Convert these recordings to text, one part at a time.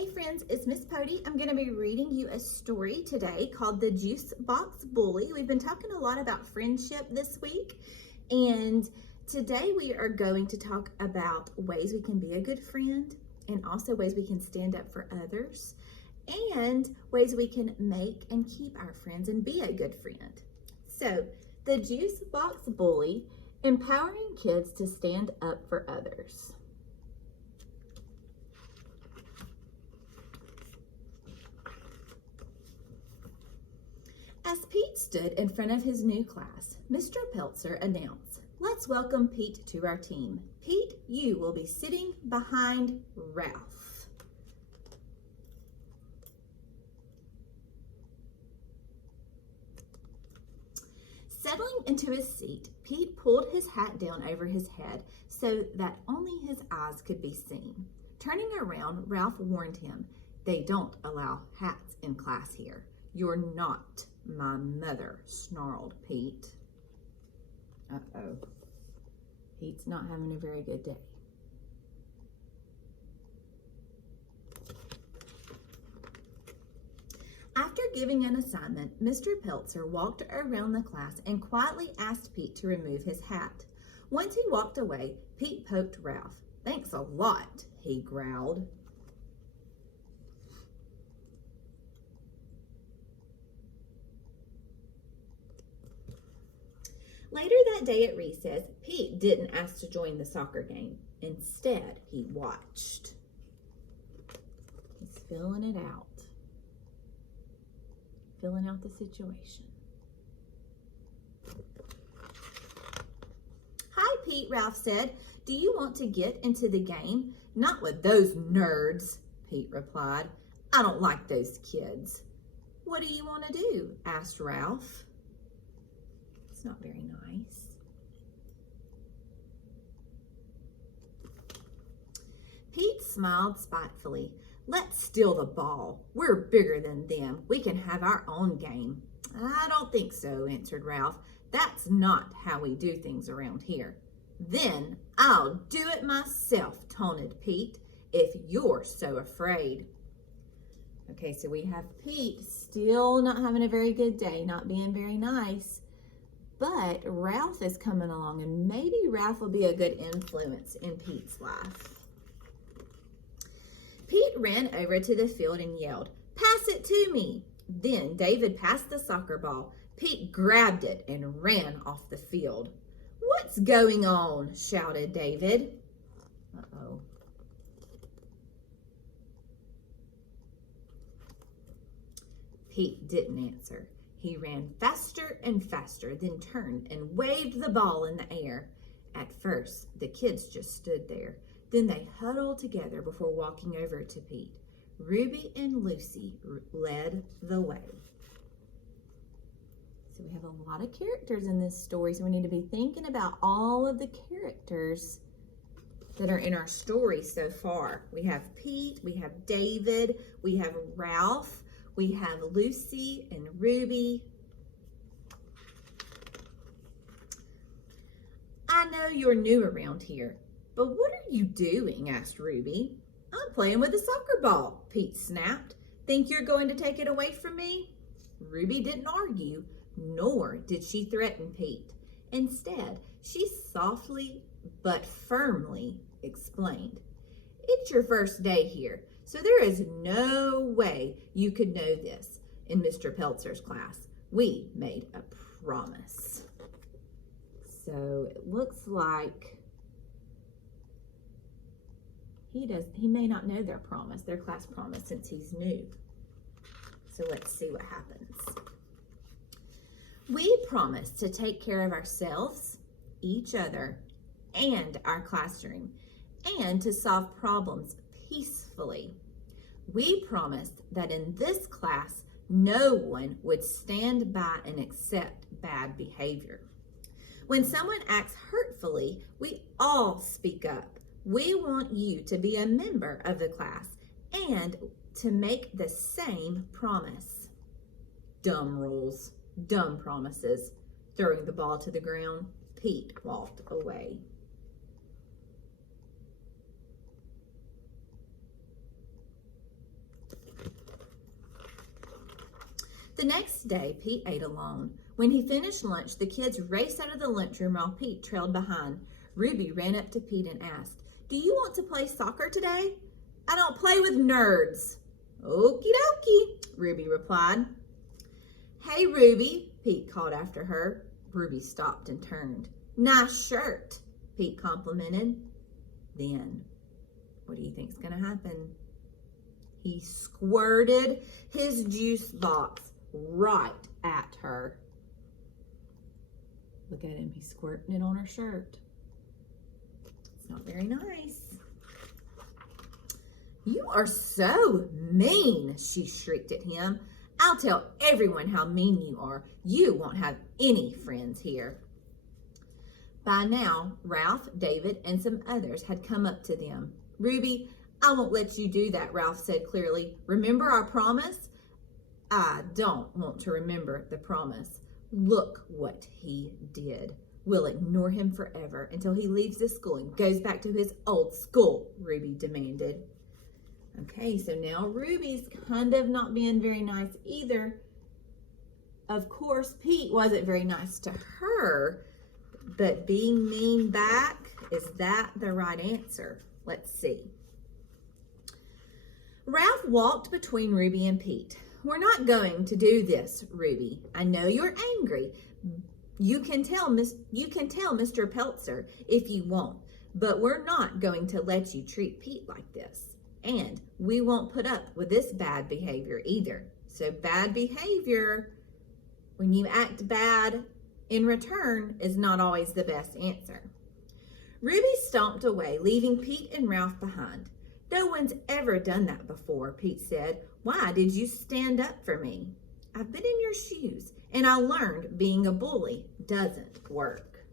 Hey friends, it's Miss Pody. I'm going to be reading you a story today called The Juice Box Bully. We've been talking a lot about friendship this week, and today we are going to talk about ways we can be a good friend and also ways we can stand up for others and ways we can make and keep our friends and be a good friend. So, The Juice Box Bully, empowering kids to stand up for others. As Pete stood in front of his new class, Mr. Peltzer announced, "Let's welcome Pete to our team. Pete, you will be sitting behind Ralph." Settling into his seat, Pete pulled his hat down over his head so that only his eyes could be seen. Turning around, Ralph warned him, "They don't allow hats in class here. You're not my mother," snarled Pete. Uh-oh. Pete's not having a very good day. After giving an assignment, Mr. Peltzer walked around the class and quietly asked Pete to remove his hat. Once he walked away, Pete poked Ralph. "Thanks a lot," he growled. Later that day at recess, Pete didn't ask to join the soccer game. Instead, he watched. He's filling it out. Filling out the situation. "Hi, Pete," Ralph said. "Do you want to get into the game?" "Not with those nerds," Pete replied. "I don't like those kids." "What do you want to do?" asked Ralph. It's not very nice. Pete smiled spitefully. "Let's steal the ball. We're bigger than them. We can have our own game." "I don't think so," answered Ralph. "That's not how we do things around here." "Then I'll do it myself," taunted Pete, "if you're so afraid." Okay, so we have Pete still not having a very good day, not being very nice. But Ralph is coming along, and maybe Ralph will be a good influence in Pete's life. Pete ran over to the field and yelled, "Pass it to me." Then David passed the soccer ball. Pete grabbed it and ran off the field. "What's going on?" shouted David. Uh-oh. Pete didn't answer. He ran faster and faster, then turned and waved the ball in the air. At first, the kids just stood there. Then they huddled together before walking over to Pete. Ruby and Lucy led the way. So we have a lot of characters in this story, so we need to be thinking about all of the characters that are in our story so far. We have Pete, we have David, we have Ralph, we have Lucy and Ruby. "I know you're new around here, but what are you doing?" asked Ruby. "I'm playing with a soccer ball," Pete snapped. "Think you're going to take it away from me?" Ruby didn't argue, nor did she threaten Pete. Instead, she softly but firmly explained, "It's your first day here, so there is no way you could know this. In Mr. Peltzer's class, we made a promise." So it looks like he may not know their promise, their class promise, since he's new. So let's see what happens. "We promise to take care of ourselves, each other, and our classroom, and to solve problems peacefully. We promised that in this class, no one would stand by and accept bad behavior. When someone acts hurtfully, we all speak up. We want you to be a member of the class and to make the same promise." Dumb rules, dumb promises. Throwing the ball to the ground, Pete walked away. The next day, Pete ate alone. When he finished lunch, the kids raced out of the lunchroom while Pete trailed behind. Ruby ran up to Pete and asked, "Do you want to play soccer today?" "I don't play with nerds." "Okie dokie," Ruby replied. "Hey, Ruby," Pete called after her. Ruby stopped and turned. "Nice shirt," Pete complimented. Then, what do you think's going to happen? He squirted his juice box right at her. Look at him, he's squirting it on her shirt. It's not very nice. "You are so mean," she shrieked at him. "I'll tell everyone how mean you are. You won't have any friends here." By now, Ralph, David, and some others had come up to them. "Ruby, I won't let you do that," Ralph said clearly. "Remember our promise?" "I don't want to remember the promise. Look what he did. We'll ignore him forever until he leaves this school and goes back to his old school," Ruby demanded. Okay, so now Ruby's kind of not being very nice either. Of course, Pete wasn't very nice to her, but being mean back, is that the right answer? Let's see. Ralph walked between Ruby and Pete. "We're not going to do this, Ruby. I know you're angry. You can tell Mr. Peltzer if you want, but we're not going to let you treat Pete like this. And we won't put up with this bad behavior either." So bad behavior, when you act bad in return, is not always the best answer. Ruby stomped away, leaving Pete and Ralph behind. "No one's ever done that before," Pete said. "Why did you stand up for me? I've been in your shoes, and I learned being a bully doesn't work."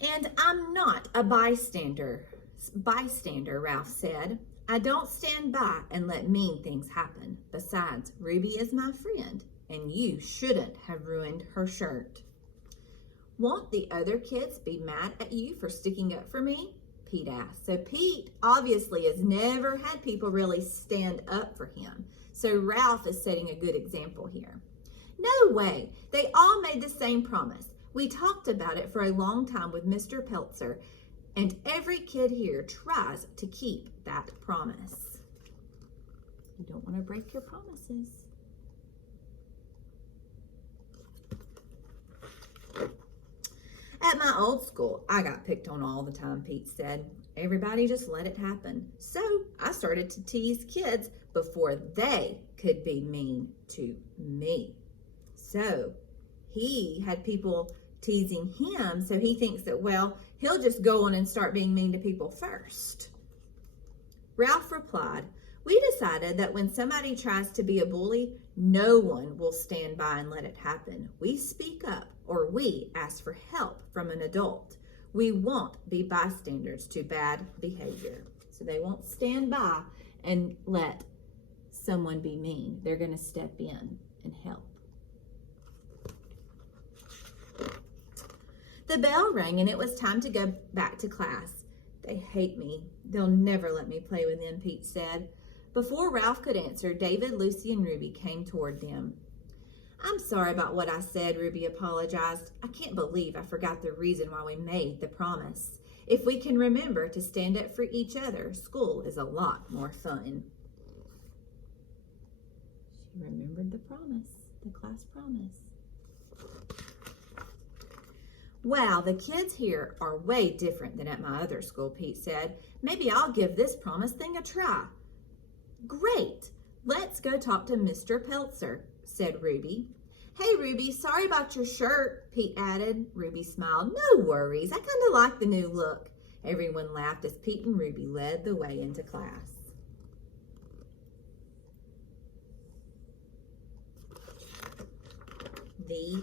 "And I'm not a bystander, Ralph said. "I don't stand by and let mean things happen. Besides, Ruby is my friend, and you shouldn't have ruined her shirt." "Won't the other kids be mad at you for sticking up for me?" Pete asked. So Pete obviously has never had people really stand up for him. So Ralph is setting a good example here. "No way. They all made the same promise. We talked about it for a long time with Mr. Peltzer, and every kid here tries to keep that promise." You don't want to break your promises. "At my old school, I got picked on all the time," Pete said. "Everybody just let it happen. So I started to tease kids before they could be mean to me." So he had people teasing him, so he thinks that, well, he'll just go on and start being mean to people first. Ralph replied, "We decided that when somebody tries to be a bully, no one will stand by and let it happen. We speak up, or we ask for help from an adult. We won't be bystanders to bad behavior." So they won't stand by and let someone be mean. They're going to step in and help. The bell rang and it was time to go back to class. "They hate me. They'll never let me play with them," Pete said. Before Ralph could answer, David, Lucy, and Ruby came toward them. "I'm sorry about what I said," Ruby apologized. "I can't believe I forgot the reason why we made the promise. If we can remember to stand up for each other, school is a lot more fun." She remembered the promise, the class promise. "Wow, the kids here are way different than at my other school," Pete said. "Maybe I'll give this promise thing a try." "Great, let's go talk to Mr. Peltzer," said Ruby. "Hey, Ruby, sorry about your shirt," Pete added. Ruby smiled. "No worries, I kind of like the new look." Everyone laughed as Pete and Ruby led the way into class. The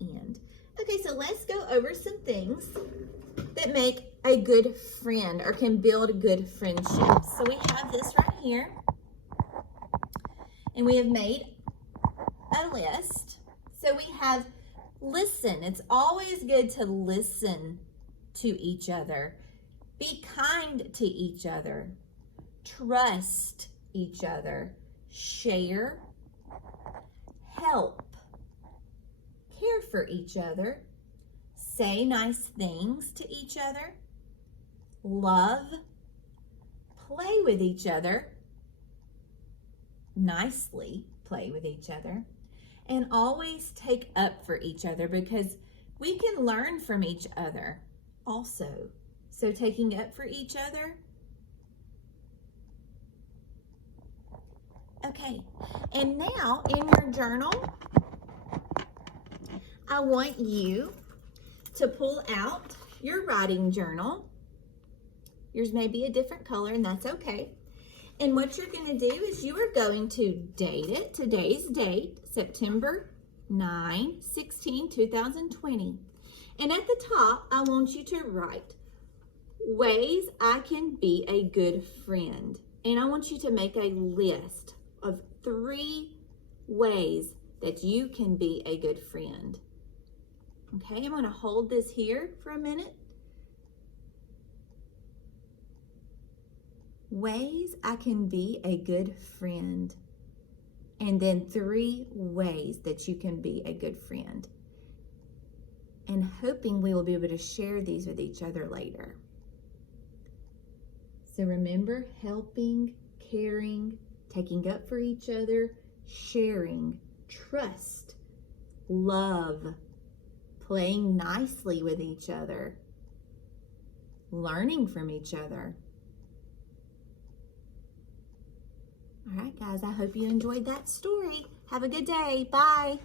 end. Okay, so let's go over some things that make a good friend or can build good friendships. So we have this right here. And we have made a list. So we have listen. It's always good to listen to each other. Be kind to each other. Trust each other. Share. Help. Care for each other. Say nice things to each other. Love. Play with each other. Nicely play with each other. And always take up for each other, because we can learn from each other also. So taking up for each other. Okay, and now in your journal, I want you to pull out your writing journal. Yours may be a different color, and that's okay. And what you're going to do is you are going to date it, today's date, September 9/16, 2020. And at the top, I want you to write ways I can be a good friend. And I want you to make a list of 3 ways that you can be a good friend. Okay, I'm going to hold this here for a minute. Ways I can be a good friend. And then 3 ways that you can be a good friend. And hoping we will be able to share these with each other later. So remember, helping, caring, taking up for each other, sharing, trust, love, playing nicely with each other, learning from each other. All right, guys, I hope you enjoyed that story. Have a good day. Bye.